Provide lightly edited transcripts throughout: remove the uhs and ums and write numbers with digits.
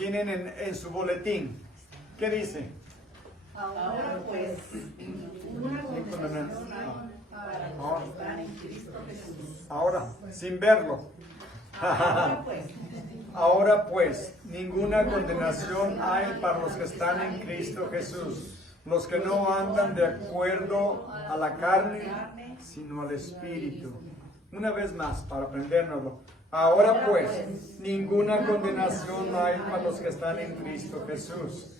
tienen en su boletín. ¿Qué dice? Ahora pues, una condenación hay para los que están en Cristo Jesús. Ahora, sin verlo. Ahora pues, ninguna condenación hay para los que están en Cristo Jesús, los que no andan de acuerdo a la carne, sino al Espíritu. Una vez más, para aprendérnoslo. Ahora pues, ninguna condenación hay para los que están en Cristo Jesús,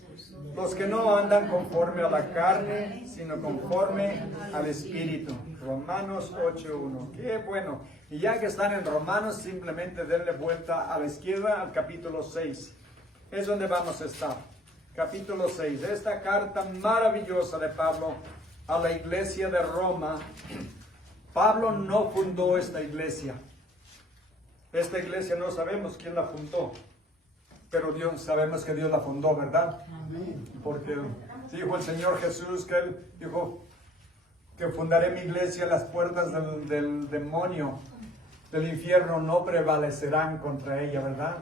los que no andan conforme a la carne, sino conforme al Espíritu. Romanos 8:1. Qué bueno. Y ya que están en Romanos, simplemente denle vuelta a la izquierda al capítulo 6. Es donde vamos a estar. Capítulo 6. Esta carta maravillosa de Pablo a la iglesia de Roma. Pablo no fundó esta iglesia. Esta iglesia no sabemos quién la fundó. Pero sabemos que Dios la fundó, ¿verdad? Porque dijo el Señor Jesús que Él dijo que fundaré mi iglesia, las puertas del demonio, del infierno no prevalecerán contra ella, ¿verdad?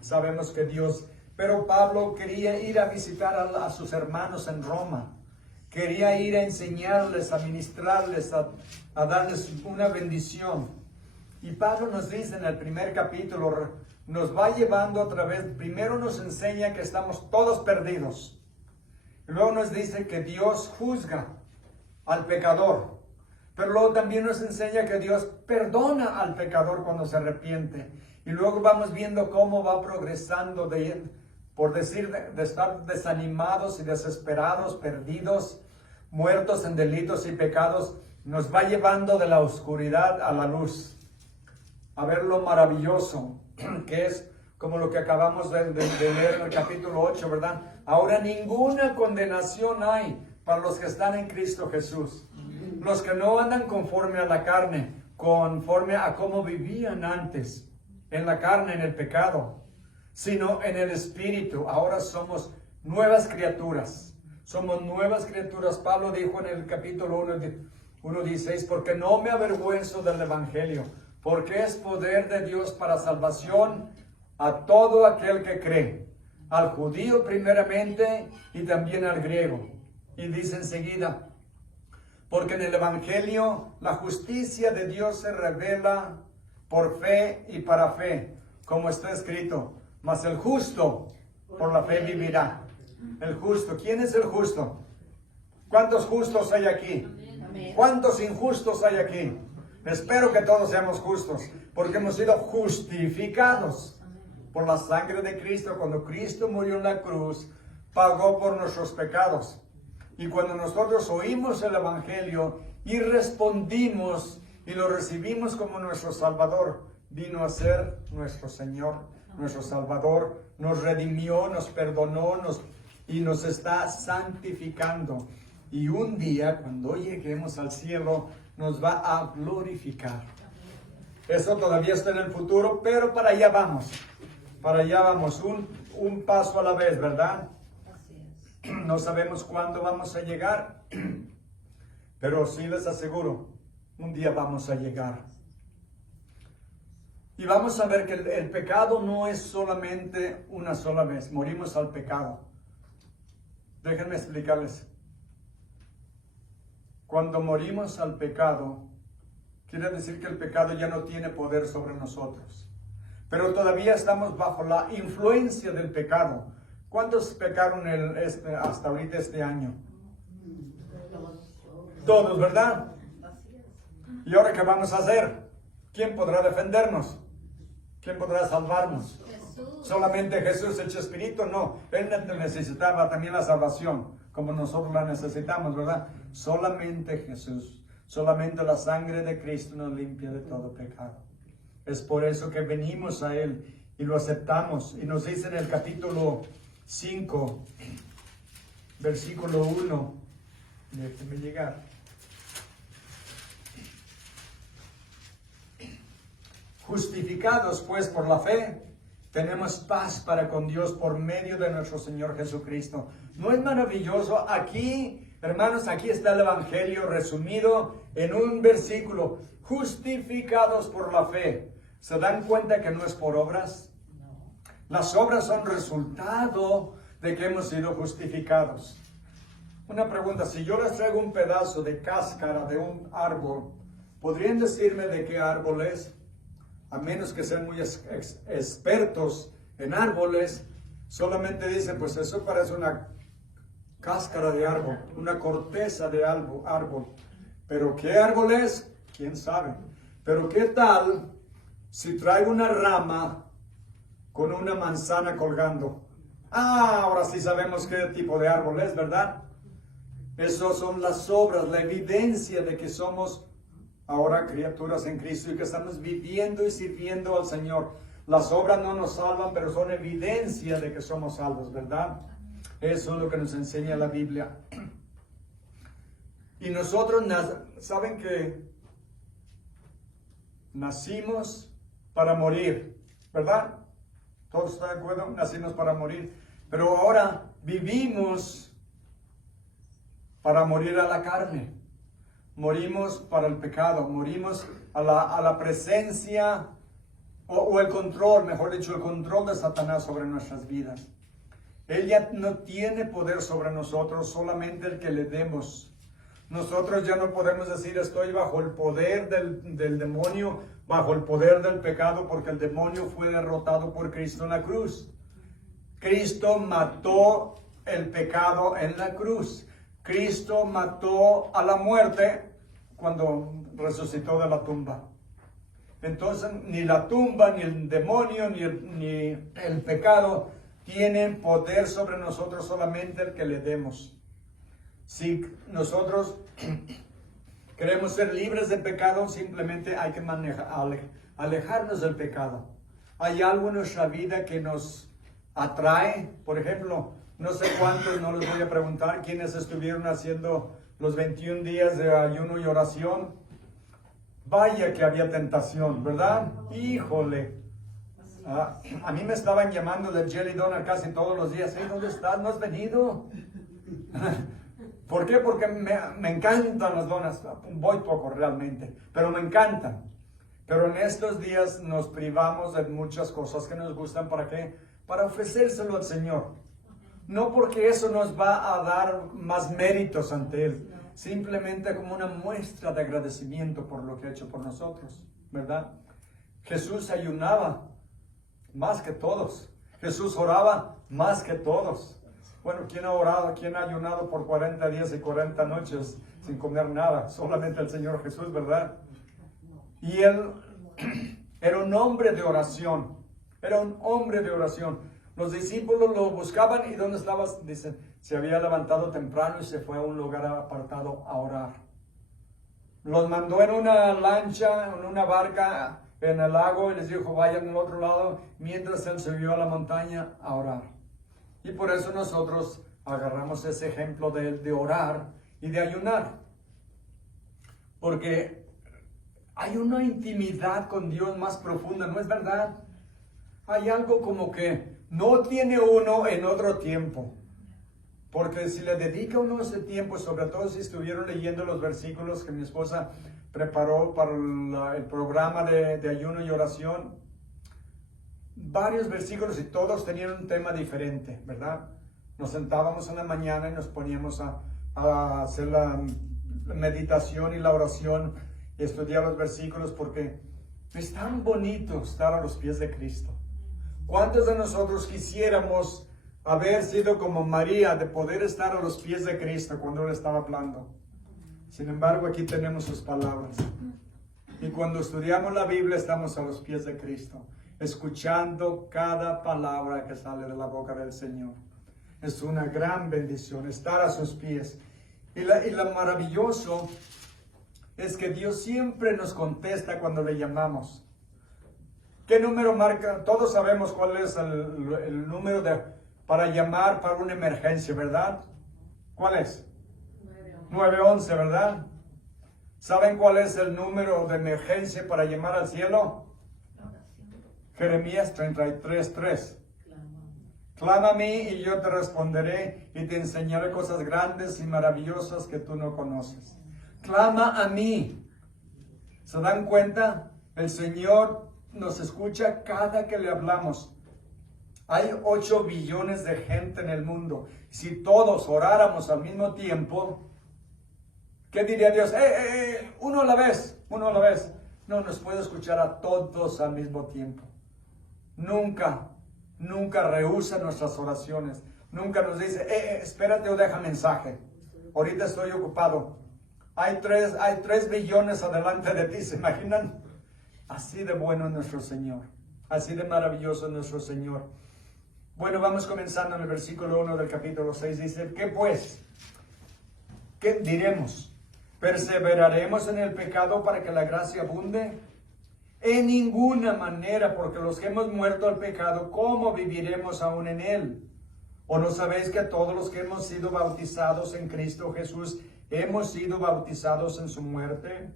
Sabemos que Dios... Pero Pablo quería ir a visitar a sus hermanos en Roma. Quería ir a enseñarles, a ministrarles, a darles una bendición. Y Pablo nos dice en el primer capítulo, nos va llevando a través, primero nos enseña que estamos todos perdidos. Y luego nos dice que Dios juzga al pecador. Pero luego también nos enseña que Dios perdona al pecador cuando se arrepiente. Y luego vamos viendo cómo va progresando de estar desanimados y desesperados, perdidos, muertos en delitos y pecados, nos va llevando de la oscuridad a la luz. A ver lo maravilloso que es como lo que acabamos de leer en el capítulo 8, ¿verdad? Ahora ninguna condenación hay para los que están en Cristo Jesús. Los que no andan conforme a la carne, conforme a cómo vivían antes, en la carne, en el pecado, sino en el Espíritu. Ahora somos nuevas criaturas. Somos nuevas criaturas. Pablo dijo en el capítulo 1:16, porque no me avergüenzo del Evangelio, porque es poder de Dios para salvación a todo aquel que cree, al judío primeramente y también al griego. Y dice enseguida, porque en el Evangelio la justicia de Dios se revela por fe y para fe, como está escrito, mas el justo por la fe vivirá. El justo, ¿quién es el justo? ¿Cuántos justos hay aquí? ¿Cuántos injustos hay aquí? Espero que todos seamos justos, porque hemos sido justificados por la sangre de Cristo. Cuando Cristo murió en la cruz, pagó por nuestros pecados. Y cuando nosotros oímos el Evangelio y respondimos y lo recibimos como nuestro Salvador, vino a ser nuestro Señor, nuestro Salvador, nos redimió, nos perdonó y nos está santificando. Y un día, cuando lleguemos al cielo, nos va a glorificar. Eso todavía está en el futuro, pero para allá vamos. Para allá vamos, un paso a la vez, ¿verdad? No sabemos cuándo vamos a llegar, pero sí les aseguro, un día vamos a llegar. Y vamos a ver que el pecado no es solamente una sola vez, morimos al pecado. Déjenme explicarles. Cuando morimos al pecado, quiere decir que el pecado ya no tiene poder sobre nosotros. Pero todavía estamos bajo la influencia del pecado. ¿Cuántos pecaron hasta ahorita este año? Todos, ¿verdad? ¿Y ahora qué vamos a hacer? ¿Quién podrá defendernos? ¿Quién podrá salvarnos? Jesús. ¿Solamente Jesús hecho espíritu? No, Él necesitaba también la salvación, como nosotros la necesitamos, ¿verdad? Solamente Jesús, solamente la sangre de Cristo nos limpia de todo pecado. Es por eso que venimos a Él y lo aceptamos. Y nos dice en el capítulo 5, versículo 1, déjenme llegar. Justificados pues por la fe, tenemos paz para con Dios por medio de nuestro Señor Jesucristo. ¿No es maravilloso? Aquí, hermanos, aquí está el Evangelio resumido en un versículo. Justificados por la fe. ¿Se dan cuenta que no es por obras? Las obras son resultado de que hemos sido justificados. Una pregunta, si yo les traigo un pedazo de cáscara de un árbol, ¿podrían decirme de qué árbol es? A menos que sean muy expertos en árboles, solamente dicen, pues eso parece una cáscara de árbol, una corteza de árbol. Pero ¿qué árbol es? ¿Quién sabe? Pero ¿qué tal si traigo una rama con una manzana colgando? Ah, ahora sí sabemos qué tipo de árbol es, ¿verdad? Esas son las obras, la evidencia de que somos ahora criaturas en Cristo y que estamos viviendo y sirviendo al Señor. Las obras no nos salvan, pero son evidencia de que somos salvos, ¿verdad? Eso es lo que nos enseña la Biblia. Y nosotros, ¿saben que nacimos para morir, ¿verdad? ¿Todos están de acuerdo? Nacimos para morir. Pero ahora vivimos para morir a la carne. Morimos para el pecado. Morimos a la presencia o el control, mejor dicho, el control de Satanás sobre nuestras vidas. Él ya no tiene poder sobre nosotros, solamente el que le demos. Nosotros ya no podemos decir estoy bajo el poder del demonio, bajo el poder del pecado, porque el demonio fue derrotado por Cristo en la cruz. Cristo mató el pecado en la cruz. Cristo mató a la muerte cuando resucitó de la tumba. Entonces, ni la tumba, ni el demonio, ni el pecado tienen poder sobre nosotros, solamente el que le demos. Si nosotros queremos ser libres de pecado, simplemente hay que alejarnos del pecado. Hay algo en nuestra vida que nos atrae. Por ejemplo, no sé cuántos, no les voy a preguntar, quienes estuvieron haciendo los 21 días de ayuno y oración. Vaya que había tentación, ¿verdad? Híjole. A mí me estaban llamando del Jelly Donut casi todos los días. Hey, ¿dónde estás? ¿No has venido? ¿Por qué? Porque me encantan las donas. Voy poco realmente, pero me encantan. Pero en estos días nos privamos de muchas cosas que nos gustan. ¿Para qué? Para ofrecérselo al Señor. No porque eso nos va a dar más méritos ante Él. Simplemente como una muestra de agradecimiento por lo que ha hecho por nosotros, ¿verdad? Jesús ayunaba más que todos. Jesús oraba más que todos. Bueno, ¿quién ha orado? ¿Quién ha ayunado por 40 días y 40 noches sin comer nada? Solamente el Señor Jesús, ¿verdad? Y Él era un hombre de oración. Era un hombre de oración. Los discípulos lo buscaban y ¿dónde estabas? Dicen, se había levantado temprano y se fue a un lugar apartado a orar. Los mandó en una lancha, en una barca, en el lago y les dijo, vayan al otro lado, mientras él subió a la montaña a orar. Y por eso nosotros agarramos ese ejemplo de orar y de ayunar. Porque hay una intimidad con Dios más profunda, ¿no es verdad? Hay algo como que no tiene uno en otro tiempo. Porque si le dedica uno ese tiempo, sobre todo si estuvieron leyendo los versículos que mi esposa preparó para el programa de ayuno y oración, varios versículos y todos tenían un tema diferente, ¿verdad? Nos sentábamos en la mañana y nos poníamos a hacer la meditación y la oración y estudiar los versículos porque es tan bonito estar a los pies de Cristo. ¿Cuántos de nosotros quisiéramos haber sido como María, de poder estar a los pies de Cristo cuando Él estaba hablando? Sin embargo, aquí tenemos sus palabras. Y cuando estudiamos la Biblia, estamos a los pies de Cristo, escuchando cada palabra que sale de la boca del Señor. Es una gran bendición estar a sus pies. Y lo maravilloso es que Dios siempre nos contesta cuando le llamamos. ¿Qué número marca? Todos sabemos cuál es el número para llamar para una emergencia, ¿verdad? ¿Cuál es? 911, ¿verdad? ¿Saben cuál es el número de emergencia para llamar al cielo? Jeremías 33:3. Clama a mí y yo te responderé y te enseñaré cosas grandes y maravillosas que tú no conoces. Clama a mí. ¿Se dan cuenta? El Señor nos escucha cada que le hablamos. Hay 8 billones de gente en el mundo. Si todos oráramos al mismo tiempo, ¿qué diría Dios? Uno a la vez, uno a la vez. No, nos puede escuchar a todos al mismo tiempo. Nunca rehúsa nuestras oraciones. Nunca nos dice, espérate o deja mensaje. Ahorita estoy ocupado. Hay 3 billones adelante de ti, ¿se imaginan? Así de bueno es nuestro Señor. Así de maravilloso es nuestro Señor. Bueno, vamos comenzando en el versículo 1 del capítulo 6. Dice, ¿qué pues? ¿Qué diremos? ¿Perseveraremos en el pecado para que la gracia abunde? En ninguna manera, porque los que hemos muerto al pecado, ¿cómo viviremos aún en él? ¿O no sabéis que todos los que hemos sido bautizados en Cristo Jesús, hemos sido bautizados en su muerte?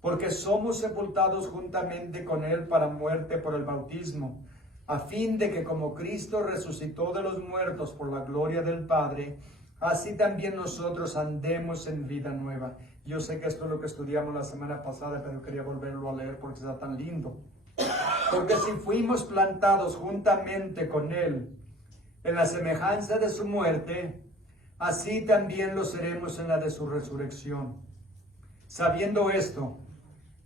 Porque somos sepultados juntamente con él para muerte por el bautismo, a fin de que como Cristo resucitó de los muertos por la gloria del Padre, así también nosotros andemos en vida nueva. Yo sé que esto es lo que estudiamos la semana pasada, pero quería volverlo a leer porque está tan lindo. Porque si fuimos plantados juntamente con él en la semejanza de su muerte, así también lo seremos en la de su resurrección. Sabiendo esto,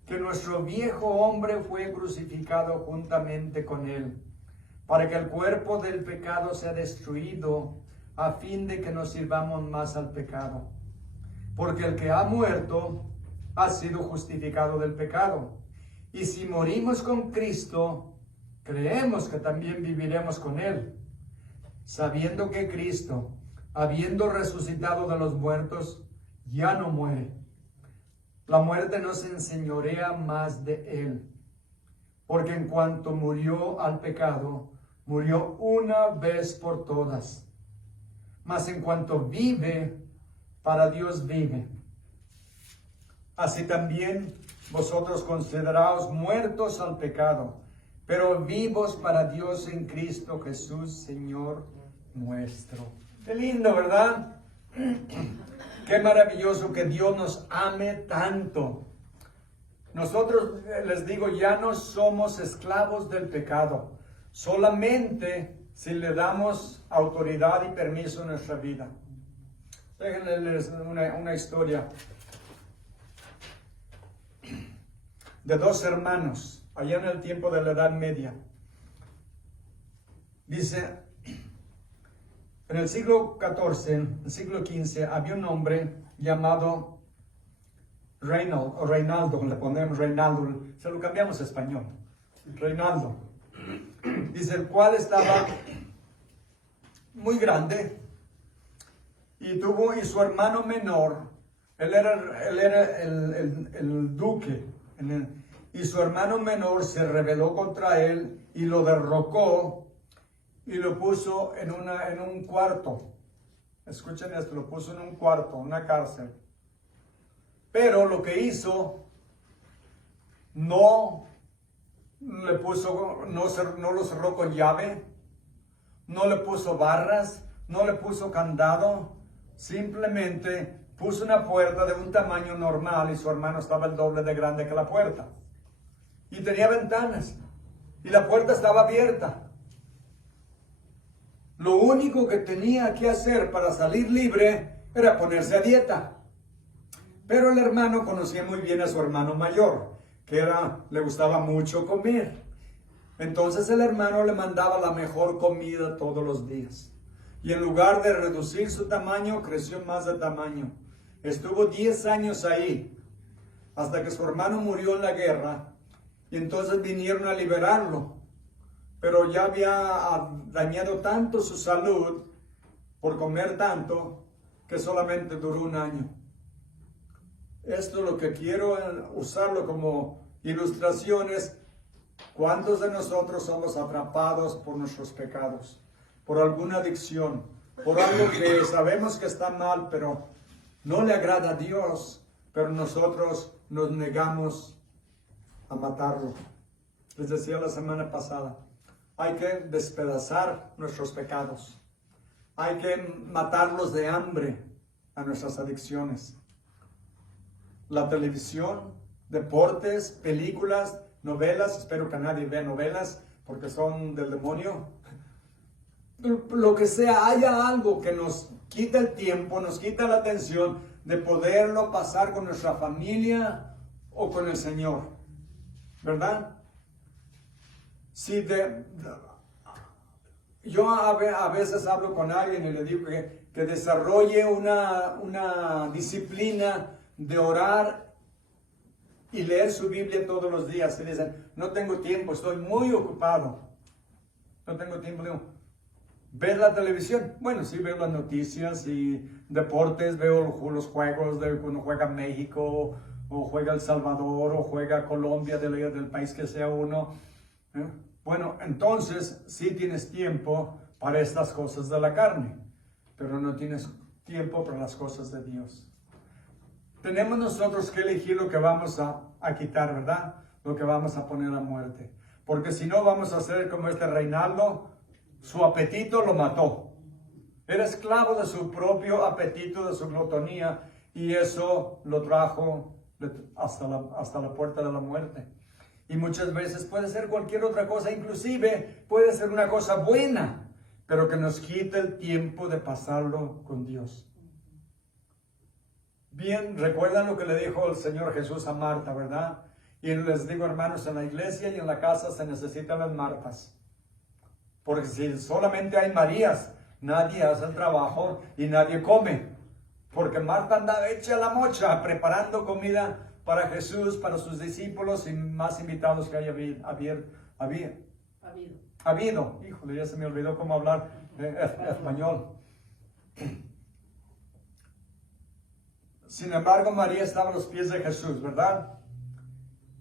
que nuestro viejo hombre fue crucificado juntamente con él, para que el cuerpo del pecado sea destruido, a fin de que nos sirvamos más al pecado. Porque el que ha muerto ha sido justificado del pecado. Y si morimos con Cristo, creemos que también viviremos con él, sabiendo que Cristo, habiendo resucitado de los muertos, ya no muere. La muerte no se enseñorea más de él, porque en cuanto murió al pecado, murió una vez por todas. Mas en cuanto vive, para Dios vive. Así también vosotros consideraos muertos al pecado, pero vivos para Dios en Cristo Jesús, Señor nuestro. Qué lindo, ¿verdad? Qué maravilloso que Dios nos ame tanto. Nosotros, les digo, ya no somos esclavos del pecado, solamente si le damos autoridad y permiso en nuestra vida. Déjenles una historia de 2 hermanos, allá en el tiempo de la Edad Media. Dice, en el siglo XIV, en el siglo XV, había un hombre llamado Reinaldo, le ponemos Reinaldo, se lo cambiamos a español, Reinaldo. Dice, el cual estaba muy grande y su hermano menor, él era el duque, y su hermano menor se rebeló contra él y lo derrocó y lo puso en un cuarto. Escuchen esto, lo puso en un cuarto, una cárcel. Pero lo que hizo, no lo cerró con llave, no le puso barras, no le puso candado, simplemente puso una puerta de un tamaño normal y su hermano estaba el doble de grande que la puerta. Y tenía ventanas y la puerta estaba abierta. Lo único que tenía que hacer para salir libre era ponerse a dieta. Pero el hermano conocía muy bien a su hermano mayor, le gustaba mucho comer. Entonces el hermano le mandaba la mejor comida todos los días. Y en lugar de reducir su tamaño, creció más de tamaño. Estuvo 10 años ahí, hasta que su hermano murió en la guerra. Y entonces vinieron a liberarlo. Pero ya había dañado tanto su salud por comer tanto, que solamente duró 1 año. Esto es lo que quiero usarlo como ilustraciones. ¿Cuántos de nosotros somos atrapados por nuestros pecados? Por alguna adicción, por algo que sabemos que está mal, pero no le agrada a Dios, pero nosotros nos negamos a matarlo. Les decía la semana pasada, hay que despedazar nuestros pecados. Hay que matarlos de hambre a nuestras adicciones. La televisión, deportes, películas, novelas, espero que nadie vea novelas porque son del demonio. lo que sea, haya algo que nos quita el tiempo, nos quita la atención de poderlo pasar con nuestra familia o con el Señor, ¿verdad? Si yo a veces hablo con alguien y le digo que desarrolle una disciplina de orar y leer su Biblia todos los días. Y dicen, no tengo tiempo, estoy muy ocupado. No tengo tiempo. Digo, ¿ves la televisión? Bueno, sí veo las noticias y deportes, veo los juegos de cuando juega México, o juega El Salvador, o juega Colombia, del país que sea uno. Bueno, entonces sí tienes tiempo para estas cosas de la carne, pero no tienes tiempo para las cosas de Dios. Tenemos nosotros que elegir lo que vamos a quitar, ¿verdad? Lo que vamos a poner a muerte. Porque si no, vamos a hacer como este Reinaldo, su apetito lo mató. Era esclavo de su propio apetito, de su glotonía, y eso lo trajo hasta la puerta de la muerte. Y muchas veces puede ser cualquier otra cosa, inclusive puede ser una cosa buena, pero que nos quite el tiempo de pasarlo con Dios. Bien, recuerdan lo que le dijo el Señor Jesús a Marta, ¿verdad? Y les digo, hermanos, en la iglesia y en la casa se necesitan las Martas. Porque si solamente hay Marías, nadie hace el trabajo y nadie come. Porque Marta andaba hecha la mocha, preparando comida para Jesús, para sus discípulos y más invitados que haya habido. Híjole, ya se me olvidó cómo hablar español. Sin embargo, María estaba a los pies de Jesús, ¿verdad?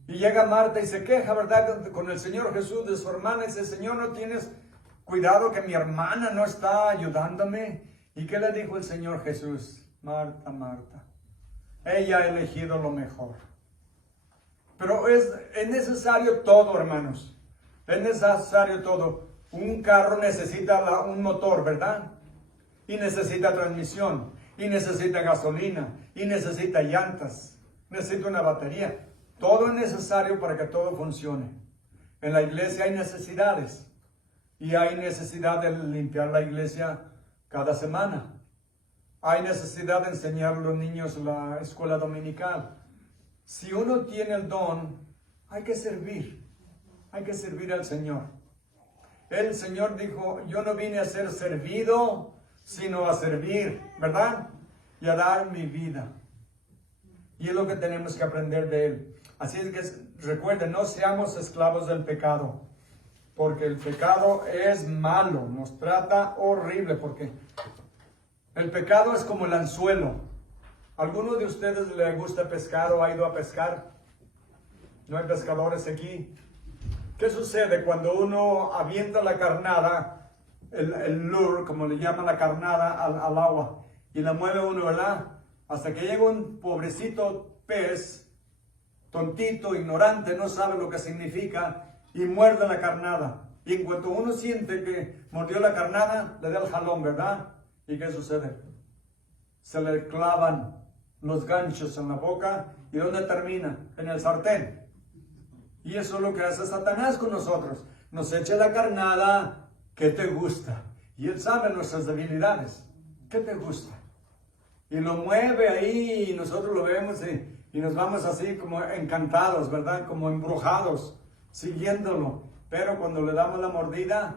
Y llega Marta y se queja, ¿verdad? Con el Señor Jesús de su hermana. Y dice, Señor, ¿no tienes cuidado que mi hermana no está ayudándome? ¿Y qué le dijo el Señor Jesús? Marta, Marta, ella ha elegido lo mejor. Pero es necesario todo, hermanos. Es necesario todo. Un carro necesita un motor, ¿verdad? Y necesita transmisión. Y necesita gasolina. Y necesita llantas. Necesita una batería. Todo es necesario para que todo funcione. En la iglesia hay necesidades. Y hay necesidad de limpiar la iglesia cada semana. Hay necesidad de enseñar a los niños la escuela dominical. Si uno tiene el don, hay que servir. Hay que servir al Señor. El Señor dijo, yo no vine a ser servido, sino a servir, ¿verdad? Y a dar mi vida. Y es lo que tenemos que aprender de Él. Así es que recuerden, no seamos esclavos del pecado. Porque el pecado es malo, nos trata horrible, porque el pecado es como el anzuelo. ¿Alguno de ustedes le gusta pescar o ha ido a pescar? ¿No hay pescadores aquí? ¿Qué sucede cuando uno avienta la carnada, el lure, como le llaman la carnada, al agua? Y la mueve uno, ¿verdad? Hasta que llega un pobrecito pez, tontito, ignorante, no sabe lo que significa, y muerde la carnada. Y en cuanto uno siente que mordió la carnada, le da el jalón, ¿verdad? ¿Y qué sucede? Se le clavan los ganchos en la boca. ¿Y dónde termina? En el sartén. Y eso es lo que hace Satanás con nosotros. Nos echa la carnada que te gusta. Y Él sabe nuestras debilidades. ¿Qué te gusta? Y lo mueve ahí y nosotros lo vemos y nos vamos así como encantados, ¿verdad? Como embrujados, siguiéndolo. Pero cuando le damos la mordida,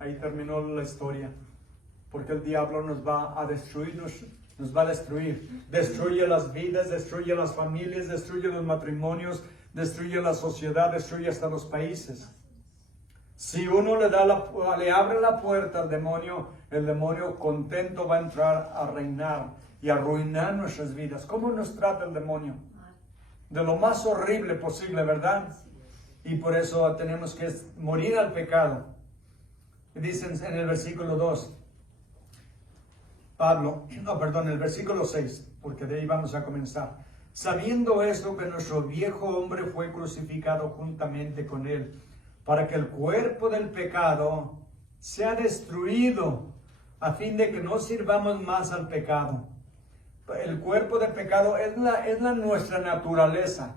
ahí terminó la historia. Porque el diablo nos va a destruir, nos va a destruir. Destruye las vidas, destruye las familias, destruye los matrimonios, destruye la sociedad, destruye hasta los países. Si uno le abre la puerta al demonio, el demonio contento va a entrar a reinar y a arruinar nuestras vidas. ¿Cómo nos trata el demonio? De lo más horrible posible, ¿verdad? Y por eso tenemos que morir al pecado. Dicen en el versículo 2, el versículo 6, porque de ahí vamos a comenzar. Sabiendo esto, que nuestro viejo hombre fue crucificado juntamente con él, para que el cuerpo del pecado sea destruido, a fin de que no sirvamos más al pecado. El cuerpo del pecado es nuestra naturaleza,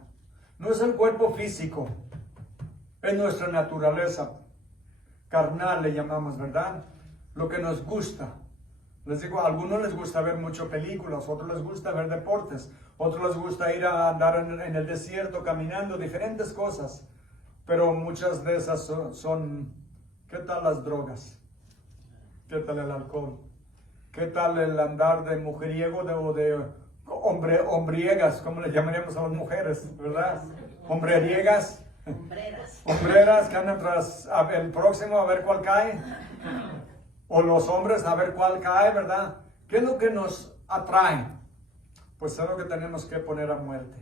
no es el cuerpo físico, es nuestra naturaleza. carnal le llamamos, ¿verdad? Lo que nos gusta. Les digo, a algunos les gusta ver mucho películas, otros les gusta ver deportes, otros les gusta ir a andar en el desierto caminando, diferentes cosas. Pero muchas de esas son, ¿qué tal las drogas? ¿Qué tal el alcohol? ¿Qué tal el andar de mujeriego o de hombriegas, como le llamaríamos a las mujeres, ¿verdad? Hombreriegas. Hombreras que andan tras el próximo a ver cuál cae. O los hombres a ver cuál cae, ¿verdad? ¿Qué es lo que nos atrae? Pues es lo que tenemos que poner a muerte.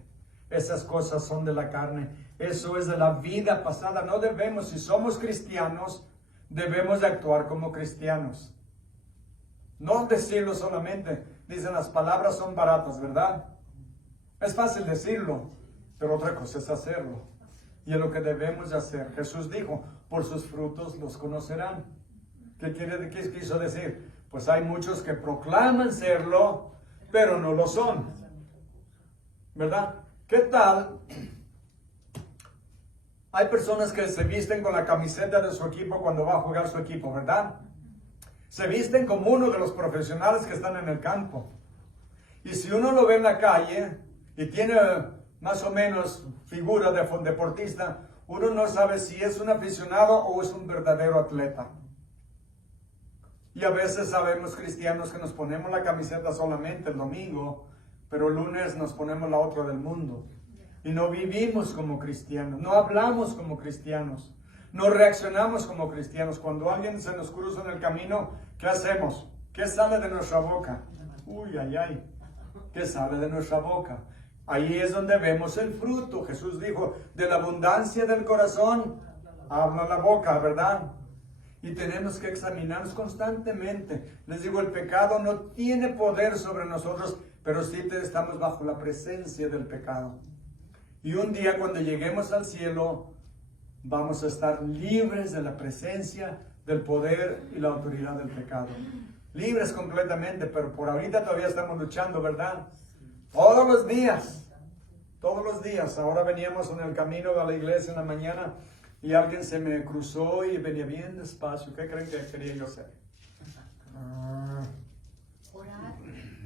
Esas cosas son de la carne. Eso es de la vida pasada. No debemos, si somos cristianos, debemos de actuar como cristianos. No decirlo solamente. Dicen, las palabras son baratas, ¿verdad? Es fácil decirlo, pero otra cosa es hacerlo. Y es lo que debemos de hacer. Jesús dijo, por sus frutos los conocerán. ¿Qué quiso decir? Pues hay muchos que proclaman serlo, pero no lo son. ¿Verdad? ¿Qué tal? Hay personas que se visten con la camiseta de su equipo cuando va a jugar su equipo, ¿verdad? Se visten como uno de los profesionales que están en el campo. Y si uno lo ve en la calle y tiene más o menos figura de deportista, uno no sabe si es un aficionado o es un verdadero atleta. Y a veces sabemos cristianos que nos ponemos la camiseta solamente el domingo, pero el lunes nos ponemos la otra del mundo. Y no vivimos como cristianos, no hablamos como cristianos, no reaccionamos como cristianos. Cuando alguien se nos cruza en el camino, ¿qué hacemos? ¿Qué sale de nuestra boca? Uy, ay, ay. ¿Qué sale de nuestra boca? Ahí es donde vemos el fruto. Jesús dijo, de la abundancia del corazón habla la boca, ¿verdad? Y tenemos que examinarnos constantemente. Les digo, el pecado no tiene poder sobre nosotros, pero sí estamos bajo la presencia del pecado. Y un día cuando lleguemos al cielo, vamos a estar libres de la presencia, del poder y la autoridad del pecado. Libres completamente, pero por ahorita todavía estamos luchando, ¿verdad? Todos los días. Ahora veníamos en el camino a la iglesia en la mañana y alguien se me cruzó y venía bien despacio. ¿Qué creen que quería yo hacer?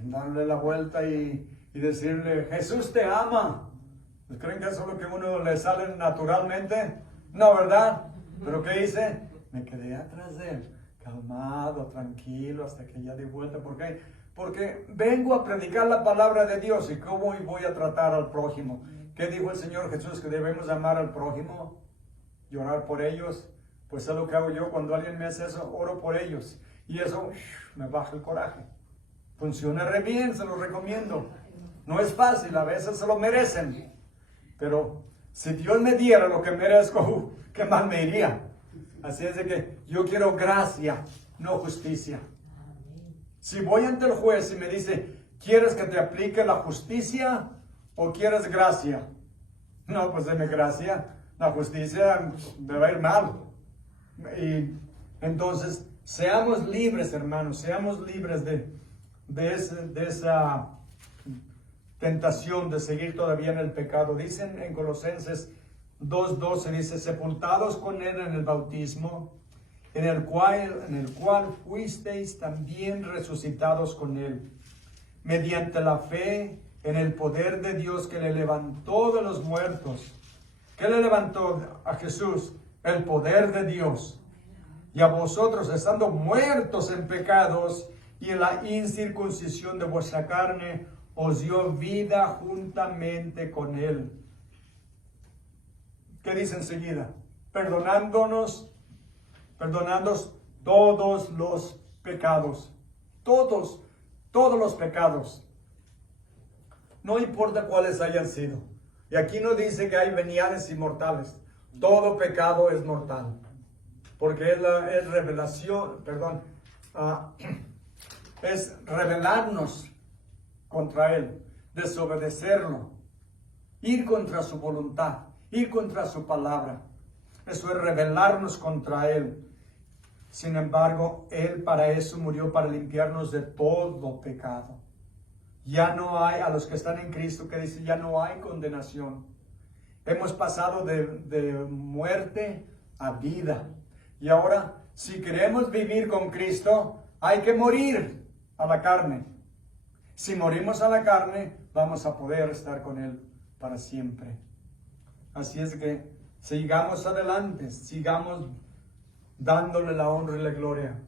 Darle la vuelta y decirle, Jesús te ama. ¿Creen que eso es lo que a uno le sale naturalmente? No, ¿verdad? ¿Pero qué hice? Me quedé atrás de él, calmado, tranquilo, hasta que ya di vuelta. ¿Por qué? Porque vengo a predicar la palabra de Dios. ¿Y cómo voy a tratar al prójimo? ¿Qué dijo el Señor Jesús? Que debemos amar al prójimo y orar por ellos. Pues es lo que hago yo cuando alguien me hace eso, oro por ellos. Y eso me baja el coraje. Funciona re bien, se lo recomiendo. No es fácil, a veces se lo merecen. Pero si Dios me diera lo que merezco, qué mal me iría. Así es de que yo quiero gracia, no justicia. Si voy ante el juez y me dice, ¿quieres que te aplique la justicia o quieres gracia? No, pues deme gracia. La justicia me va a ir mal. Y entonces, seamos libres, hermanos, seamos libres de esa tentación de seguir todavía en el pecado. Dicen en Colosenses 2:12, dice, sepultados con él en el bautismo, en el cual fuisteis también resucitados con él, mediante la fe en el poder de Dios que le levantó de los muertos. ¿Qué le levantó a Jesús? El poder de Dios. Y a vosotros, estando muertos en pecados y en la incircuncisión de vuestra carne, os dio vida juntamente con él. ¿Qué dice enseguida? Perdonándonos todos los pecados. Todos los pecados. No importa cuáles hayan sido. Y aquí no dice que hay veniales y mortales. Todo pecado es mortal. Porque es revelación, es rebelarnos contra él, desobedecerlo, ir contra su voluntad, ir contra su palabra. Eso es rebelarnos contra él. Sin embargo, él para eso murió, para limpiarnos de todo pecado. Ya no hay, a los que están en Cristo, que dice, ya no hay condenación. Hemos pasado de muerte a vida. Y ahora, si queremos vivir con Cristo, hay que morir a la carne. Si morimos a la carne, vamos a poder estar con Él para siempre. Así es que sigamos adelante, sigamos dándole la honra y la gloria.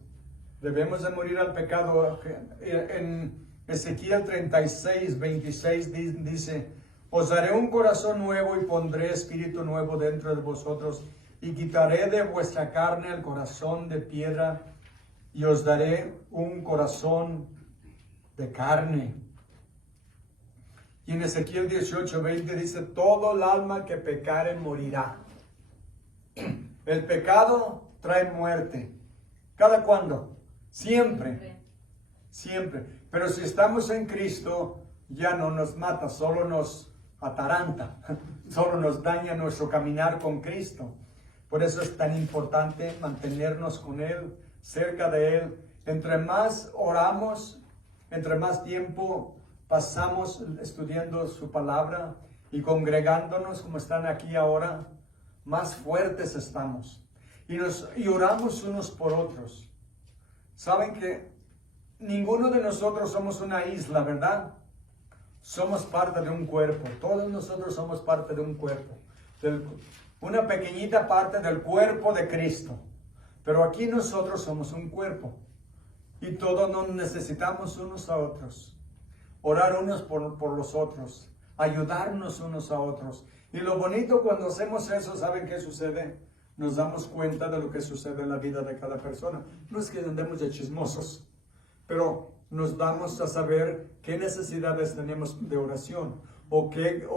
Debemos de morir al pecado. En Ezequiel 36, 26 dice: os daré un corazón nuevo y pondré espíritu nuevo dentro de vosotros, y quitaré de vuestra carne el corazón de piedra, y os daré un corazón de carne. Y en Ezequiel 18, 20 dice: todo el alma que pecare morirá. El pecado trae muerte. ¿Cada cuándo? Siempre. Siempre. Pero si estamos en Cristo, ya no nos mata, solo nos ataranta, solo nos daña nuestro caminar con Cristo. Por eso es tan importante mantenernos con Él, cerca de Él. Entre más oramos, entre más tiempo pasamos estudiando su palabra y congregándonos como están aquí ahora, más fuertes estamos. Y oramos unos por otros. Saben que ninguno de nosotros somos una isla, ¿verdad? Somos parte de un cuerpo. Todos nosotros somos parte de un cuerpo. Una pequeñita parte del cuerpo de Cristo. Pero aquí nosotros somos un cuerpo. Y todos nos necesitamos unos a otros. Orar unos por los otros. Ayudarnos unos a otros. Y lo bonito cuando hacemos eso, ¿saben qué sucede? Nos damos cuenta de lo que sucede en la vida de cada persona. No es que andemos de chismosos, pero nos damos a saber qué necesidades tenemos de oración o qué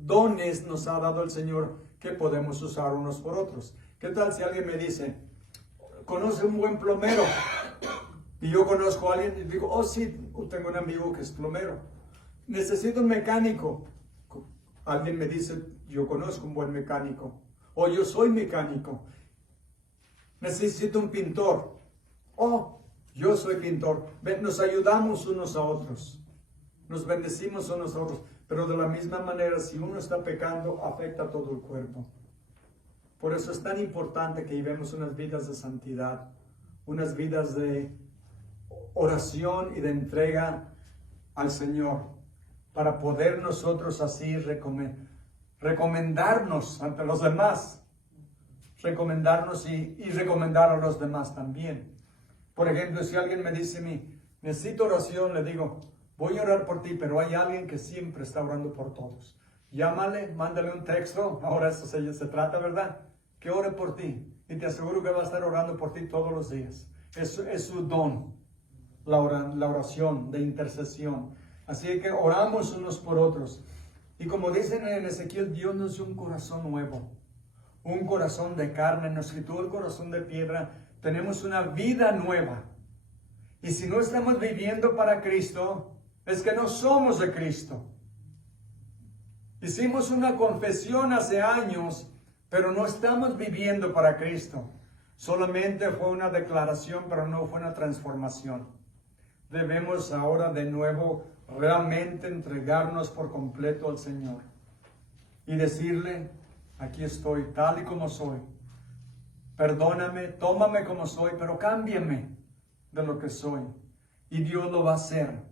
dones nos ha dado el Señor que podemos usar unos por otros. ¿Qué tal si alguien me dice, conoce un buen plomero? Y yo conozco a alguien y digo, oh sí, tengo un amigo que es plomero. Necesito un mecánico. Alguien me dice, yo conozco un buen mecánico. O yo soy mecánico. Necesito un pintor. Oh, yo soy pintor. Nos ayudamos unos a otros. Nos bendecimos unos a otros. Pero de la misma manera, si uno está pecando, afecta a todo el cuerpo. Por eso es tan importante que llevemos unas vidas de santidad. Unas vidas de oración y de entrega al Señor. Para poder nosotros así recomendarnos ante los demás. Recomendarnos y recomendar a los demás también. Por ejemplo, si alguien me dice a mí, necesito oración, le digo, voy a orar por ti, pero hay alguien que siempre está orando por todos. Llámale, mándale un texto, ahora eso se trata, ¿verdad? Que ore por ti. Y te aseguro que va a estar orando por ti todos los días. Es su don, la oración de intercesión. Así que oramos unos por otros. Y como dicen en Ezequiel, Dios nos dio un corazón nuevo. Un corazón de carne, nos quitó el corazón de piedra. Tenemos una vida nueva. Y si no estamos viviendo para Cristo, es que no somos de Cristo. Hicimos una confesión hace años, pero no estamos viviendo para Cristo. Solamente fue una declaración, pero no fue una transformación. Debemos ahora de nuevo realmente entregarnos por completo al Señor. Y decirle, aquí estoy tal y como soy. Perdóname, tómame como soy, pero cámbiame de lo que soy. Y Dios lo va a hacer.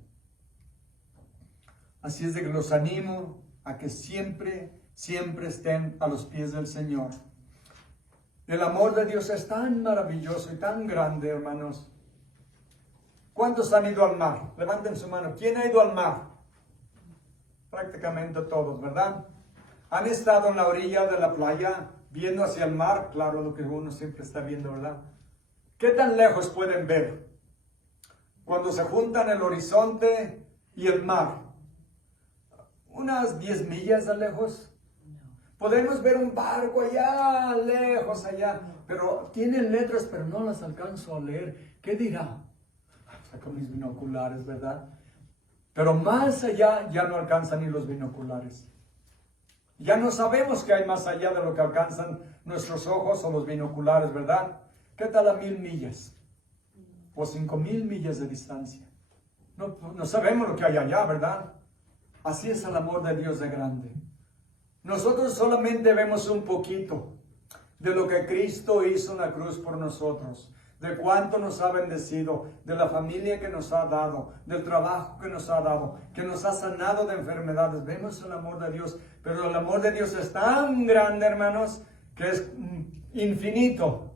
Así es de que los animo a que siempre estén a los pies del Señor. El amor de Dios es tan maravilloso y tan grande, hermanos. ¿Cuántos han ido al mar? Levanten su mano. ¿Quién ha ido al mar? Prácticamente todos, ¿verdad? ¿Han estado en la orilla de la playa viendo hacia el mar? Claro, lo que uno siempre está viendo, ¿verdad? ¿Qué tan lejos pueden ver? Cuando se juntan el horizonte y el mar. Unas 10 millas de lejos. Podemos ver un barco allá, lejos allá. Pero tienen letras, pero no las alcanzo a leer. ¿Qué dirá? Saco mis binoculares, ¿verdad? Pero más allá ya no alcanzan ni los binoculares. Ya no sabemos qué hay más allá de lo que alcanzan nuestros ojos o los binoculares, ¿verdad? ¿Qué tal a 1000 millas? O 5000 millas de distancia. No sabemos lo que hay allá, ¿verdad? Así es el amor de Dios de grande. Nosotros solamente vemos un poquito. de lo que Cristo hizo en la cruz por nosotros, de cuánto nos ha bendecido, de la familia que nos ha dado, del trabajo que nos ha dado, que nos ha sanado de enfermedades. Vemos el amor de Dios, pero el amor de Dios es tan grande, hermanos, que es infinito,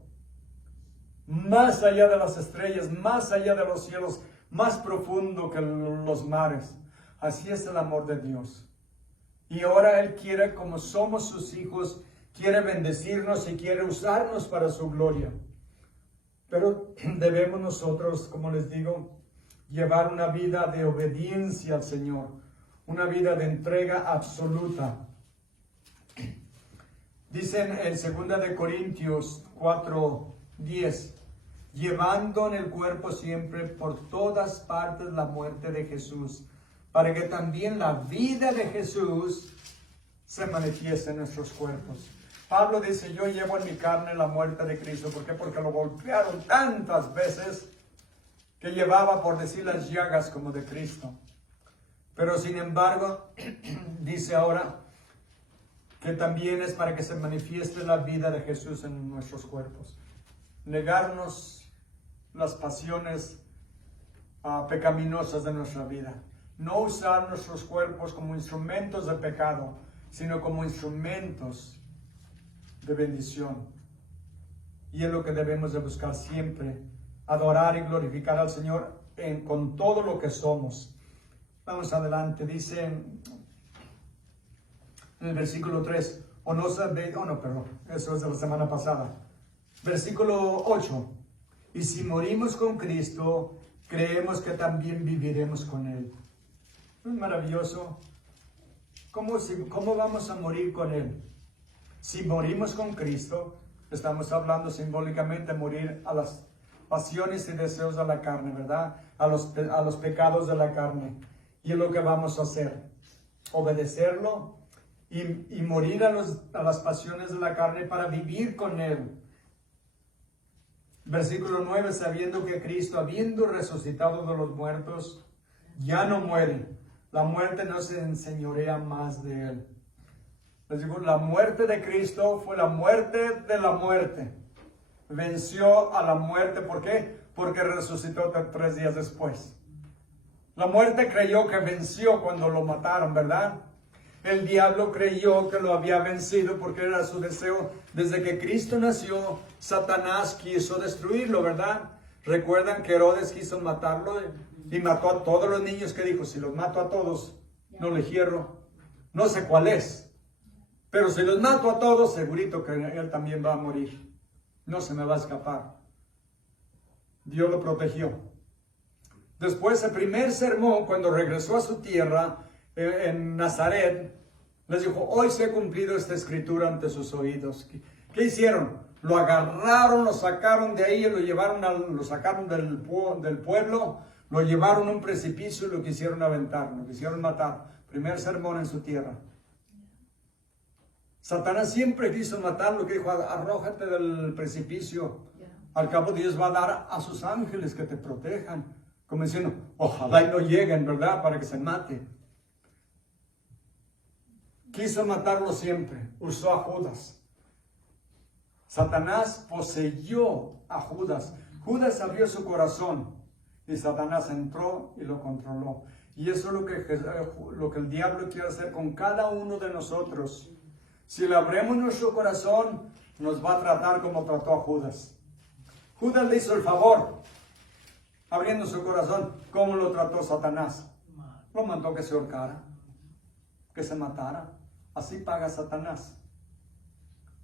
más allá de las estrellas, más allá de los cielos, más profundo que los mares. Así es el amor de Dios. Y ahora Él quiere, como somos sus hijos, quiere bendecirnos y quiere usarnos para su gloria. Pero debemos nosotros, como les digo, llevar una vida de obediencia al Señor, una vida de entrega absoluta. Dicen en 2 de Corintios 4:10, llevando en el cuerpo siempre por todas partes la muerte de Jesús, para que también la vida de Jesús se manifieste en nuestros cuerpos. Pablo dice, yo llevo en mi carne la muerte de Cristo. ¿Por qué? Porque lo golpearon tantas veces que llevaba, por decir, las llagas como de Cristo. Pero sin embargo, dice ahora que también es para que se manifieste la vida de Jesús en nuestros cuerpos. Negarnos las pasiones pecaminosas de nuestra vida. No usar nuestros cuerpos como instrumentos de pecado, sino como instrumentos de bendición. Y es lo que debemos de buscar siempre, adorar y glorificar al Señor con todo lo que somos. Vamos adelante, dice en el versículo 3, eso es de la semana pasada. Versículo 8, y si morimos con Cristo, creemos que también viviremos con Él. ¿No es maravilloso? ¿Cómo vamos a morir con Él? Si morimos con Cristo, estamos hablando simbólicamente de morir a las pasiones y deseos de la carne, ¿verdad? A los pecados de la carne. Y es lo que vamos a hacer, obedecerlo y morir a las pasiones de la carne para vivir con Él. Versículo 9, sabiendo que Cristo, habiendo resucitado de los muertos, ya no muere. La muerte no se enseñorea más de Él. Les digo, la muerte de Cristo fue la muerte de la muerte. Venció a la muerte. ¿Por qué? Porque resucitó 3 días después. La muerte creyó que venció cuando lo mataron, ¿verdad? El diablo creyó que lo había vencido porque era su deseo. Desde que Cristo nació, Satanás quiso destruirlo, ¿verdad? Recuerdan que Herodes quiso matarlo y mató a todos los niños, que dijo, si los mato a todos, no le hierro. No sé cuál es. Pero si los mato a todos, segurito que él también va a morir. No se me va a escapar. Dios lo protegió. Después, el primer sermón, cuando regresó a su tierra, en Nazaret, les dijo, hoy se ha cumplido esta escritura ante sus oídos. ¿Qué hicieron? Lo agarraron, lo sacaron de ahí, lo sacaron del pueblo, lo llevaron a un precipicio y lo quisieron aventar, lo quisieron matar. Primer sermón en su tierra. Satanás siempre quiso matarlo, que dijo, arrójate del precipicio. Al cabo Dios va a dar a sus ángeles que te protejan. Como diciendo, ojalá y no lleguen, ¿verdad? Para que se mate. Quiso matarlo siempre. Usó a Judas. Satanás poseyó a Judas. Judas abrió su corazón y Satanás entró y lo controló. Y eso es lo que el diablo quiere hacer con cada uno de nosotros. Si le abrimos nuestro corazón, nos va a tratar como trató a Judas. Judas le hizo el favor, abriendo su corazón. ¿Cómo lo trató Satanás? Lo mandó que se ahorcara, que se matara. Así paga Satanás.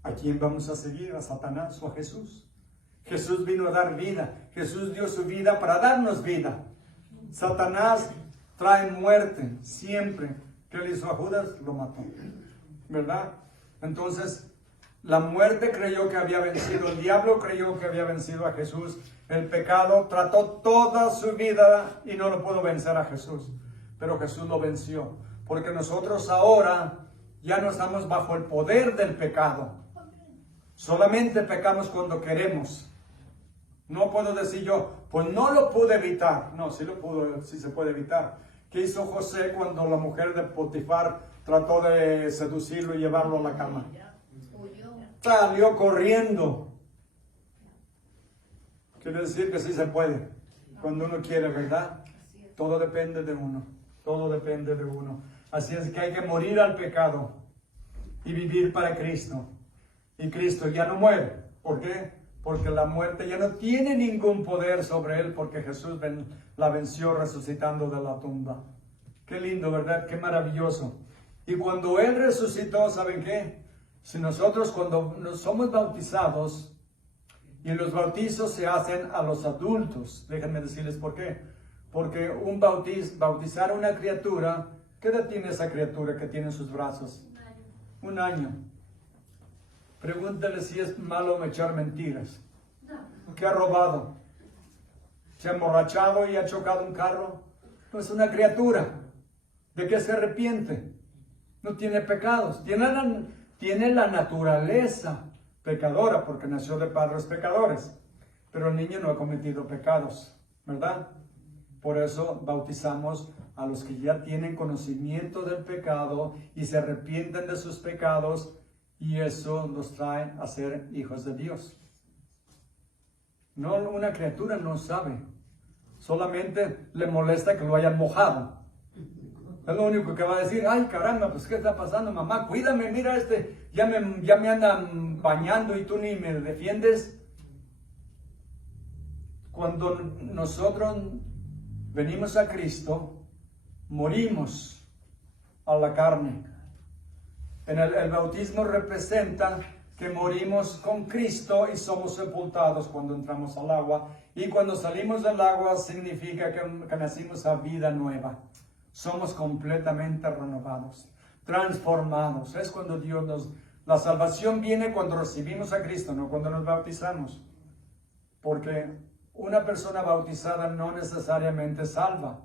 ¿A quién vamos a seguir? ¿A Satanás o a Jesús? Jesús vino a dar vida. Jesús dio su vida para darnos vida. Satanás trae muerte siempre. ¿Qué le hizo a Judas? Lo mató. ¿Verdad? Entonces, la muerte creyó que había vencido, el diablo creyó que había vencido a Jesús, el pecado trató toda su vida y no lo pudo vencer a Jesús, pero Jesús lo venció, porque nosotros ahora ya no estamos bajo el poder del pecado, solamente pecamos cuando queremos. No puedo decir yo, pues no lo pude evitar. No, sí lo pudo, sí se puede evitar. ¿Qué hizo José cuando la mujer de Potifar trató de seducirlo y llevarlo a la cama? salió corriendo. Quiere decir que sí se puede, cuando uno quiere, ¿verdad? Todo depende de uno, todo depende de uno. Así es que hay que morir al pecado y vivir para Cristo. Y Cristo ya no muere. ¿Por qué? Porque la muerte ya no tiene ningún poder sobre él, porque Jesús la venció resucitando de la tumba. Qué lindo, ¿verdad? Qué maravilloso. Y cuando él resucitó, ¿saben qué? Si nosotros cuando nos somos bautizados, y los bautizos se hacen a los adultos, déjenme decirles por qué. Porque bautizar a una criatura, ¿qué edad tiene esa criatura que tiene en sus brazos? Un año. Pregúntale si es malo echar mentiras. ¿Qué ha robado? ¿Se ha emborrachado y ha chocado un carro? No es una criatura. ¿De qué se arrepiente? No tiene pecados. Tiene la naturaleza pecadora porque nació de padres pecadores. Pero el niño no ha cometido pecados, ¿verdad? Por eso bautizamos a los que ya tienen conocimiento del pecado y se arrepienten de sus pecados, y eso los trae a ser hijos de Dios. No, una criatura no sabe. Solamente le molesta que lo hayan mojado. Es lo único que va a decir: ay, caramba, pues ¿qué está pasando, mamá? Cuídame, mira ya me andan bañando y tú ni me defiendes. Cuando nosotros venimos a Cristo, morimos a la carne. El bautismo representa que morimos con Cristo y somos sepultados cuando entramos al agua. Y cuando salimos del agua significa que nacimos a vida nueva. Somos completamente renovados, transformados. Es cuando la salvación viene cuando recibimos a Cristo, no cuando nos bautizamos. Porque una persona bautizada no necesariamente salva.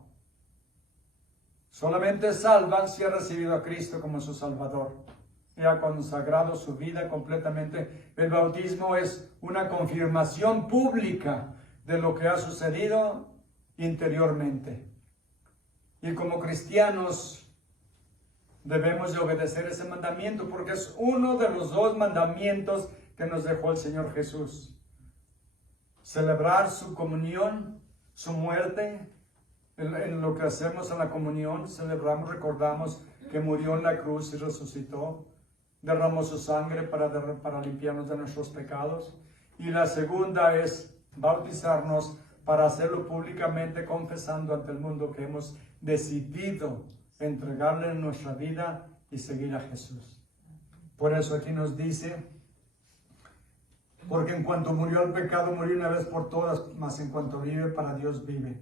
Solamente salva si ha recibido a Cristo como su Salvador. Y ha consagrado su vida completamente. El bautismo es una confirmación pública de lo que ha sucedido interiormente. Y como cristianos debemos de obedecer ese mandamiento porque es uno de los 2 mandamientos que nos dejó el Señor Jesús. Celebrar su comunión, su muerte. En lo que hacemos en la comunión, celebramos, recordamos que murió en la cruz y resucitó. Derramó su sangre para limpiarnos de nuestros pecados. Y la segunda es bautizarnos para hacerlo públicamente, confesando ante el mundo que hemos decidido entregarle nuestra vida y seguir a Jesús. Por eso aquí nos dice: porque en cuanto murió el pecado, murió una vez por todas, mas en cuanto vive, para Dios vive.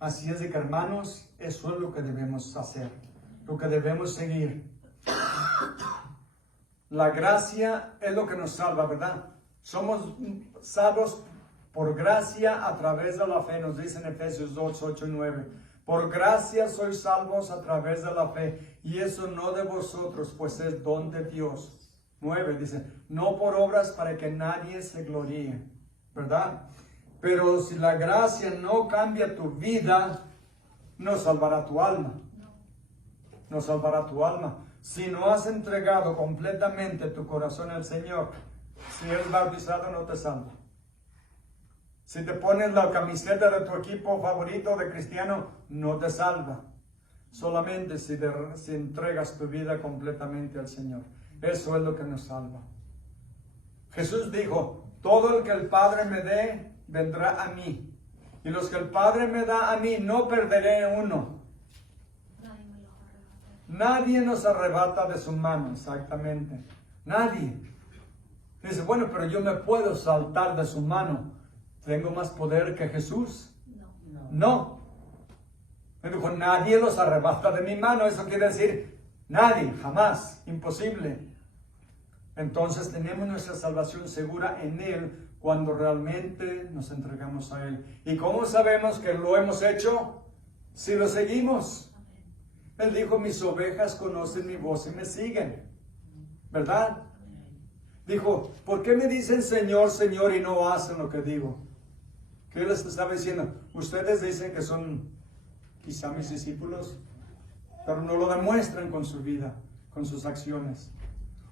Así es de que, hermanos, eso es lo que debemos hacer, lo que debemos seguir. La gracia es lo que nos salva, ¿verdad? Somos salvos por gracia a través de la fe, nos dice en Efesios 2, 8 y 9. Por gracia sois salvos a través de la fe, y eso no de vosotros, pues es don de Dios. 9 dice: no por obras para que nadie se gloríe, ¿verdad? Pero si la gracia no cambia tu vida, no salvará tu alma. No salvará tu alma. Si no has entregado completamente tu corazón al Señor, si eres bautizado, no te salva. Si te pones la camiseta de tu equipo favorito de cristiano, no te salva. Solamente si entregas tu vida completamente al Señor. Eso es lo que nos salva. Jesús dijo: todo el que el Padre me dé, vendrá a mí. Y los que el Padre me da a mí, no perderé uno. Nadie nos arrebata de su mano, exactamente. Nadie. Dice: bueno, pero yo me puedo saltar de su mano. ¿Tengo más poder que Jesús? No. Me dijo: nadie los arrebata de mi mano. Eso quiere decir, nadie, jamás, imposible. Entonces tenemos nuestra salvación segura en Él cuando realmente nos entregamos a Él. ¿Y cómo sabemos que lo hemos hecho? Si lo seguimos. Él dijo: mis ovejas conocen mi voz y me siguen. ¿Verdad? Dijo: ¿por qué me dicen Señor, Señor y no hacen lo que digo? ¿Qué les estaba diciendo? Ustedes dicen que son quizá mis discípulos, pero no lo demuestran con su vida. con sus acciones.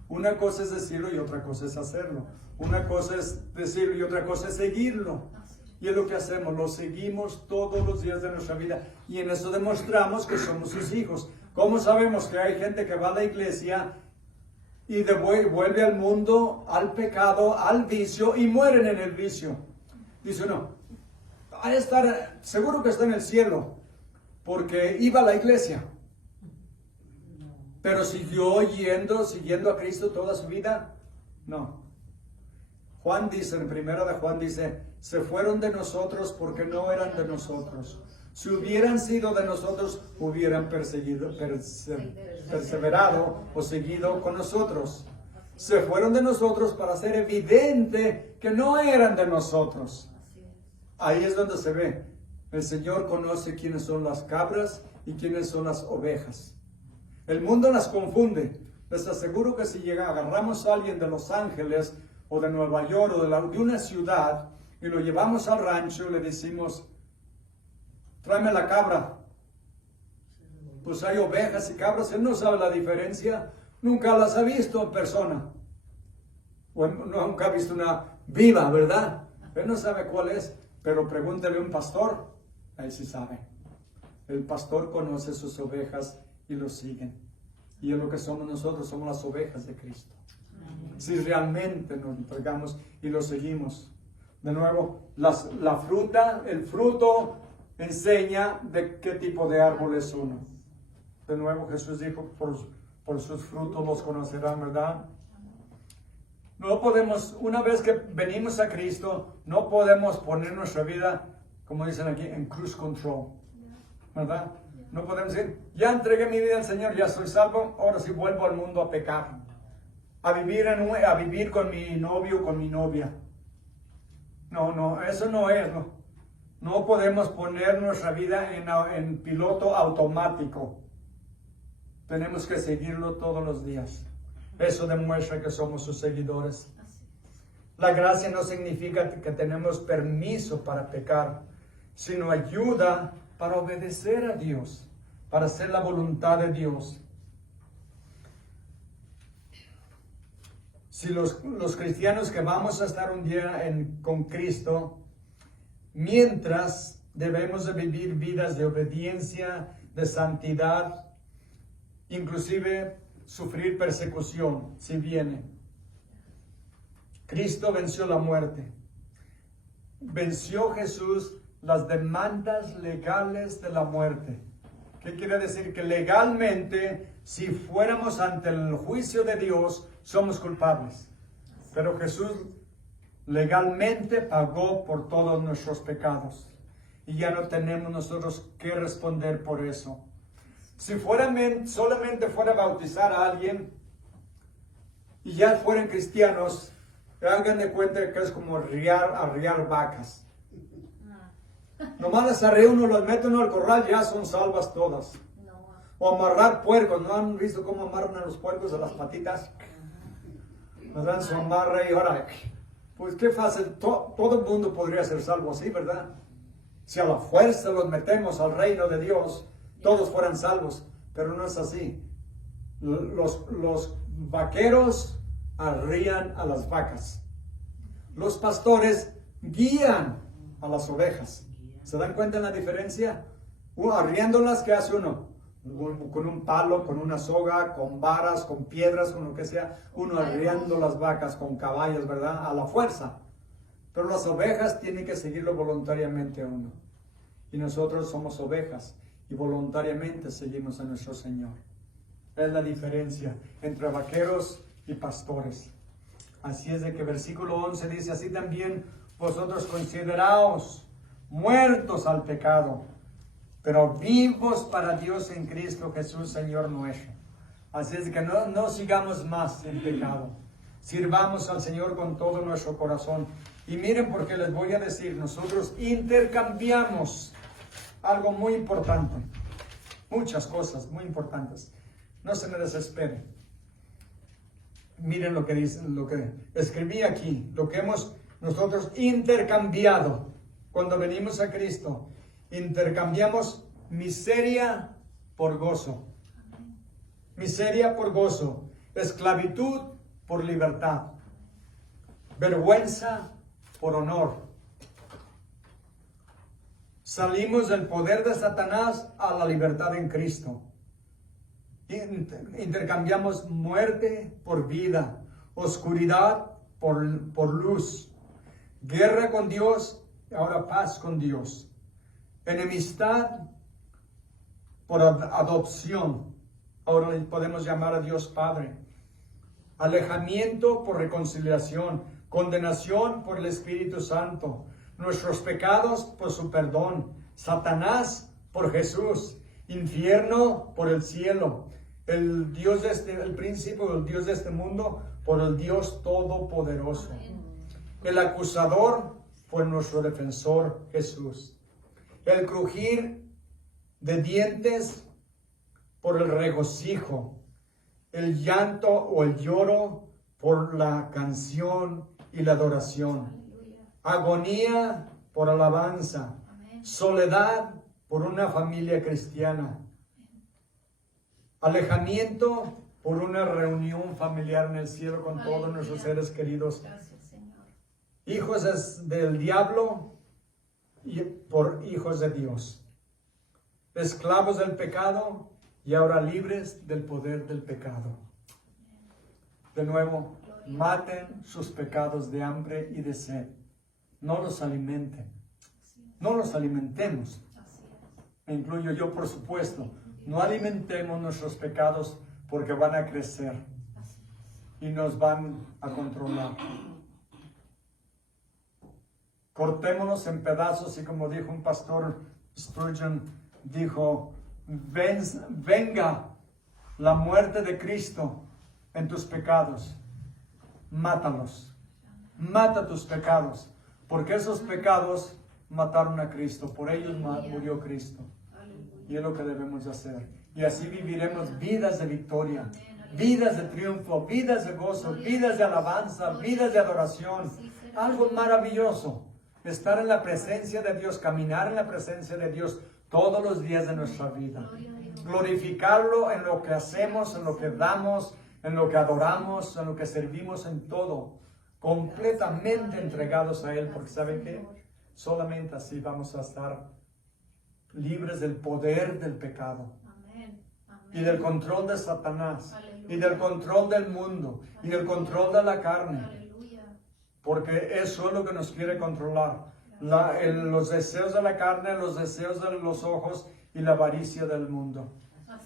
Una cosa es decirlo y otra cosa es hacerlo. Una cosa es decirlo y otra cosa es seguirlo. Y es lo que hacemos, lo seguimos todos los días de nuestra vida. Y en eso demostramos que somos sus hijos. ¿Cómo sabemos que hay gente que va a la iglesia y vuelve al mundo, al pecado, al vicio y mueren en el vicio? Dice uno, va a estar, seguro que está en el cielo, porque iba a la iglesia. Pero siguiendo a Cristo toda su vida. No. Juan dice, en primera de Juan dice, se fueron de nosotros porque no eran de nosotros. Si hubieran sido de nosotros, hubieran perseverado o seguido con nosotros. Se fueron de nosotros para hacer evidente que no eran de nosotros. Ahí es donde se ve. El Señor conoce quiénes son las cabras y quiénes son las ovejas. El mundo las confunde. Les aseguro que si agarramos a alguien de Los Ángeles o de Nueva York o de una ciudad y lo llevamos al rancho y le decimos, tráeme la cabra. Pues hay ovejas y cabras, él no sabe la diferencia, nunca las ha visto en persona. O nunca ha visto una viva, ¿verdad? Él no sabe cuál es, pero pregúntale a un pastor, ahí sí sabe. El pastor conoce sus ovejas y los siguen. Y es lo que somos nosotros, somos las ovejas de Cristo. Si realmente nos entregamos y lo seguimos. De nuevo, el fruto enseña de qué tipo de árbol es uno. De nuevo, Jesús dijo, por sus frutos los conocerán, ¿verdad? No podemos, una vez que venimos a Cristo, no podemos poner nuestra vida, como dicen aquí, en cruise control, ¿verdad? No podemos decir, ya entregué mi vida al Señor, ya soy salvo, ahora sí vuelvo al mundo a pecar, a vivir con mi novio o con mi novia. No, eso no es, no. No podemos poner nuestra vida en piloto automático. Tenemos que seguirlo todos los días. Eso demuestra que somos sus seguidores. La gracia no significa que tenemos permiso para pecar, sino ayuda para obedecer a Dios, para hacer la voluntad de Dios. Si los cristianos que vamos a estar un día con Cristo, mientras debemos de vivir vidas de obediencia, de santidad, inclusive sufrir persecución si viene. Cristo venció la muerte. Venció Jesús las demandas legales de la muerte. ¿Qué quiere decir? Que legalmente, si fuéramos ante el juicio de Dios, somos culpables. Pero Jesús legalmente pagó por todos nuestros pecados. Y ya no tenemos nosotros que responder por eso. Si solamente fuera a bautizar a alguien y ya fueran cristianos, hagan de cuenta que es como arriar vacas. Nomás las arrea uno, las mete uno al corral, ya son salvas todas. O amarrar puercos, ¿no han visto cómo amarran a los puercos a las patitas? Nos dan su amarre y ahora, pues qué fácil, todo el mundo podría ser salvo así, ¿verdad? Si a la fuerza los metemos al reino de Dios, todos fueran salvos, pero no es así. Los vaqueros arrían a las vacas. Los pastores guían a las ovejas. ¿Se dan cuenta en la diferencia? Arriándolas, ¿qué hace uno? Con un palo, con una soga, con varas, con piedras, con lo que sea. Uno arriando las vacas con caballos, ¿verdad? A la fuerza. Pero las ovejas tienen que seguirlo voluntariamente a uno. Y nosotros somos ovejas y voluntariamente seguimos a nuestro Señor. Es la diferencia entre vaqueros y pastores. Así es de que versículo 11 dice, así también vosotros consideraos muertos al pecado, pero vivos para Dios en Cristo Jesús, Señor nuestro. Así es de que no sigamos más en pecado. Sirvamos al Señor con todo nuestro corazón. Y miren, porque les voy a decir, nosotros intercambiamos algo muy importante. Muchas cosas muy importantes. No se me desesperen. Miren lo que dice, lo que escribí aquí, lo que hemos nosotros intercambiado cuando venimos a Cristo. Intercambiamos miseria por gozo. miseria por gozo, esclavitud por libertad, vergüenza por honor. Salimos del poder de Satanás a la libertad en Cristo. Intercambiamos muerte por vida, oscuridad por luz, guerra con Dios, ahora paz con Dios, enemistad por adopción, ahora le podemos llamar a Dios Padre, alejamiento por reconciliación, condenación por el Espíritu Santo, nuestros pecados por su perdón, Satanás por Jesús, infierno por el cielo, el príncipe o el Dios de este mundo por el Dios Todopoderoso. El acusador por nuestro defensor Jesús. El crujir de dientes por el regocijo. El llanto o el lloro por la canción y la adoración. Agonía por alabanza. Soledad por una familia cristiana. Alejamiento por una reunión familiar en el cielo con todos nuestros seres queridos. Hijos del diablo y por hijos de Dios. Esclavos del pecado y ahora libres del poder del pecado. De nuevo, maten sus pecados de hambre y de sed. No los alimenten. No los alimentemos. Me incluyo yo, por supuesto. No alimentemos nuestros pecados porque van a crecer y nos van a controlar. Cortémonos en pedazos y como dijo un pastor Spurgeon, dijo, venga la muerte de Cristo en tus pecados, mátalos, mata tus pecados, porque esos pecados mataron a Cristo, por ellos murió Cristo. Y es lo que debemos hacer. Y así viviremos vidas de victoria, vidas de triunfo, vidas de gozo, vidas de alabanza, vidas de adoración. Algo maravilloso. Estar en la presencia de Dios, caminar en la presencia de Dios todos los días de nuestra vida. Glorificarlo en lo que hacemos, en lo que damos, en lo que adoramos, en lo que servimos, en todo. Completamente entregados a Él, porque ¿saben qué? Solamente así vamos a estar libres del poder del pecado. Y del control de Satanás. Y del control del mundo. Y del control de la carne. Porque eso es lo que nos quiere controlar. Los deseos de la carne, los deseos de los ojos y la avaricia del mundo.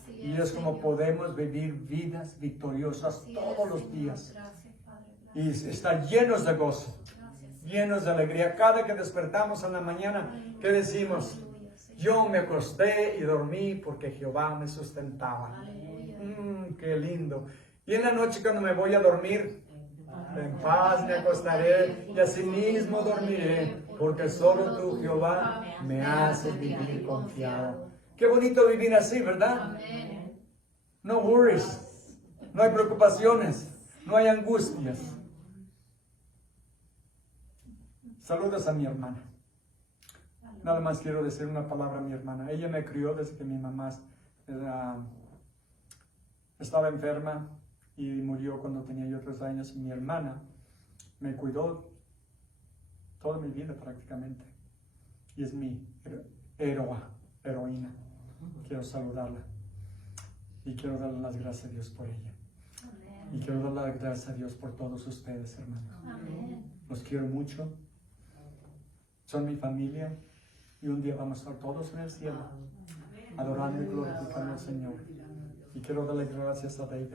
Y es como podemos vivir vidas victoriosas todos los días. Y estar llenos de gozo, llenos de alegría. Cada que despertamos en la mañana, ¿qué decimos? Yo me acosté y dormí porque Jehová me sustentaba. Qué lindo. Y en la noche cuando me voy a dormir, en paz me acostaré y asimismo dormiré, porque solo tú, Jehová, me haces vivir confiado. Qué bonito vivir así, ¿verdad? No worries, no hay preocupaciones, no hay angustias. Saludos a mi hermana. Nada más quiero decir una palabra a mi hermana. Ella me crió desde que mi mamá estaba enferma y murió cuando tenía yo 3 años. Mi hermana me cuidó toda mi vida prácticamente. Y es mi heroína. Quiero saludarla. Y quiero darle las gracias a Dios por ella. Y quiero darle las gracias a Dios por todos ustedes, hermanos. Los quiero mucho. Son mi familia. Y un día vamos a estar todos en el cielo, adorando y glorificando al Señor. Y quiero darle gracias a David,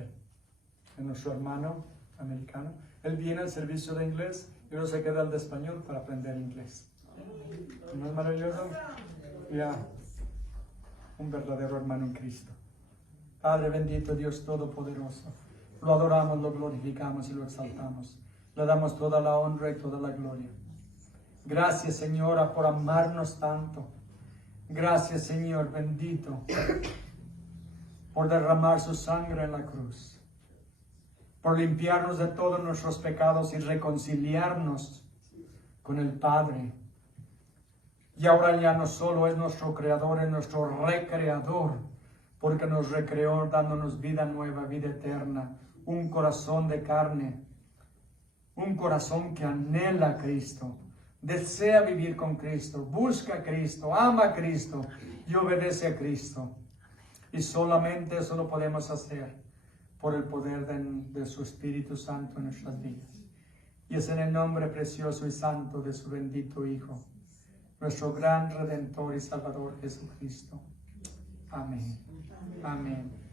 a nuestro hermano americano. Él viene al servicio de inglés y luego se queda al de español para aprender inglés. ¿No es maravilloso? Ya, un verdadero hermano en Cristo. Padre bendito, Dios Todopoderoso. Lo adoramos, lo glorificamos y lo exaltamos. Le damos toda la honra y toda la gloria. Gracias, Señora, por amarnos tanto. Gracias, Señor, bendito, por derramar su sangre en la cruz, por limpiarnos de todos nuestros pecados y reconciliarnos con el Padre. Y ahora ya no solo es nuestro Creador, es nuestro Recreador. porque nos recreó dándonos vida nueva, vida eterna, un corazón de carne, un corazón que anhela a Cristo, desea vivir con Cristo, busca a Cristo, ama a Cristo y obedece a Cristo. Y solamente eso lo podemos hacer por el poder de su Espíritu Santo en nuestras vidas. Y es en el nombre precioso y santo de su bendito Hijo, nuestro gran Redentor y Salvador Jesucristo. Amén. Amén.